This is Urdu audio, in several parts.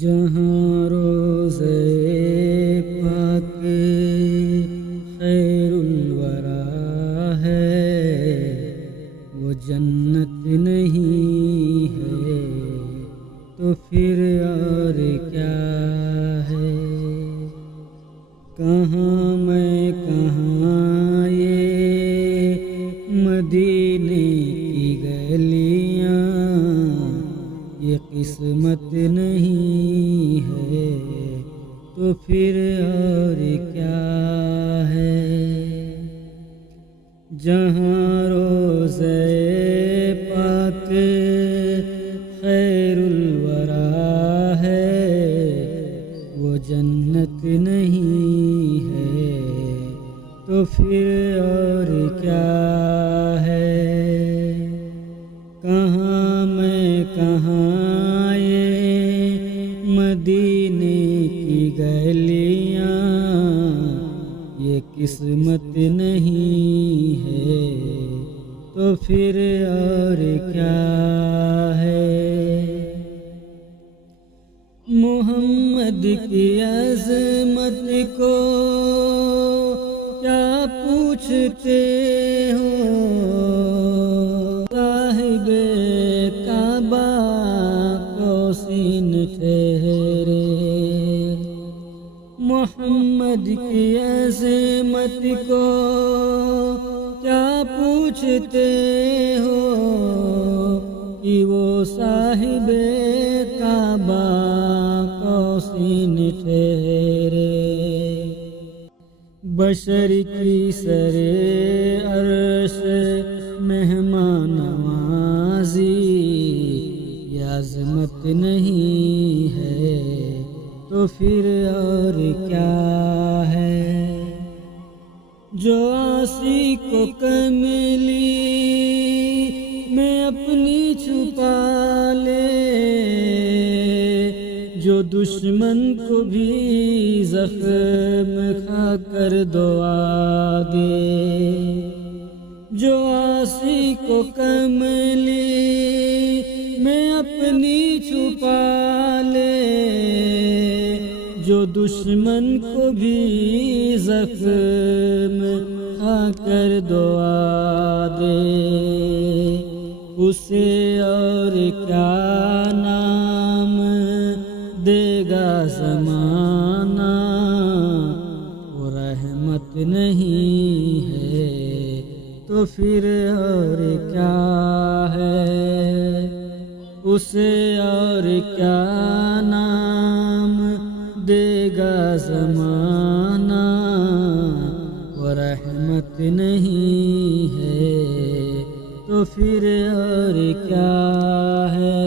جہاں روزے پاک خیر الورا ہے، وہ جنت نہیں ہے تو پھر اور کیا ہے؟ کہاں میں کہاں یہ مدینے کی گلیاں، یہ قسمت نہیں ہے تو پھر اور کیا ہے؟ جہاں روزے پاک خیر الورا ہے، وہ جنت نہیں ہے تو پھر اور کیا ہے؟ کہاں میں کہاں یہ مدینے کی گلیاں، یہ قسمت نہیں ہے تو پھر اور کیا ہے؟ محمد کی عظمت کو کیا پوچھتے ہو، صاحب کعبہ کو سین ٹھہرے؟ محمد کی عظمت کو کیا پوچھتے ہو کہ وہ صاحب کعبہ کو سین ٹھہرے؟ بشر کی سر عرش مہمان نوازی، یہ عظمت نہیں ہے تو پھر اور کیا ہے؟ جو عاصی کو کملی میں اپنی چھپا لے، جو دشمن کو بھی زخم کھا کر دعا دے، جو عاصی کو کملی میں اپنی چھپا لے، جو دشمن کو بھی زخم کھا کر دعا دے، اسے اور کیا نام دے گا زمانہ؟ وہ رحمت نہیں ہے تو پھر اور کیا ہے؟ اسے اور کیا نام دے گا زمانہ؟ وہ رحمت نہیں ہے تو پھر اور کیا ہے؟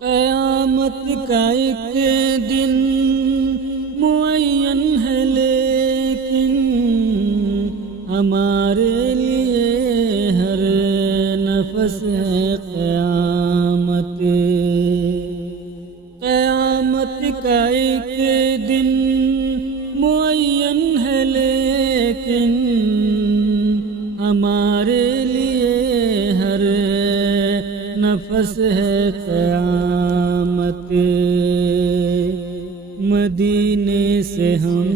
قیامت کا ایک دن معین ہے لیکن ہمارے لیے ہر نفس ہے قیامت۔ قیامت کا ایک دن معین ہے لیکن ہمارے لیے ہر نفس ہے قیامت۔ مدینے سے ہم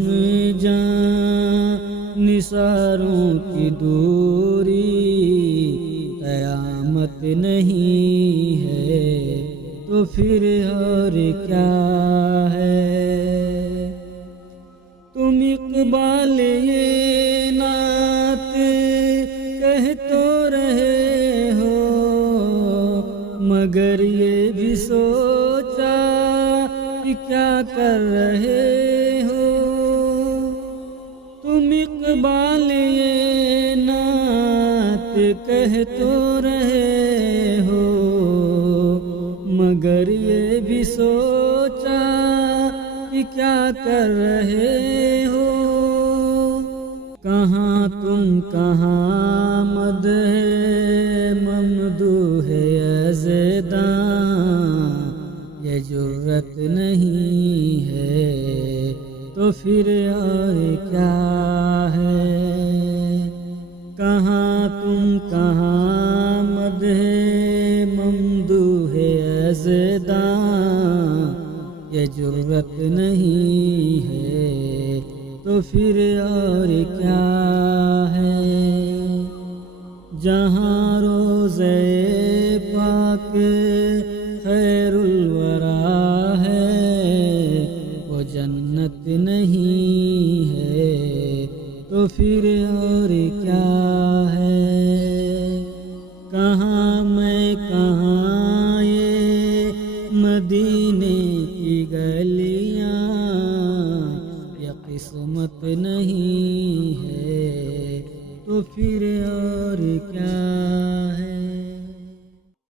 جان نثاروں کی دوری، قیامت نہیں ہے تو پھر اور کیا ہے؟ تم اقبال یہ نعت کہہ تو رہے ہو، مگر یہ بھی سوچا کہ کیا کر رہے ہو؟ تم اقبال یہ نعت کہہ تو رہے ہو، مگر یہ بھی سوچا کہ کیا کر رہے ہو؟ کہاں تم کہاں مدح ممدوح یزداں، یہ جرت نہیں ہے تو پھر اور کیا ہے؟ کہاں تم کہاں مدح ممدوح یزداں، یہ جرت نہیں ہے تو پھر اور کیا ہے؟ جہاں روضے پاک خیر الورا ہے وہ جنت نہیں ہے تو پھر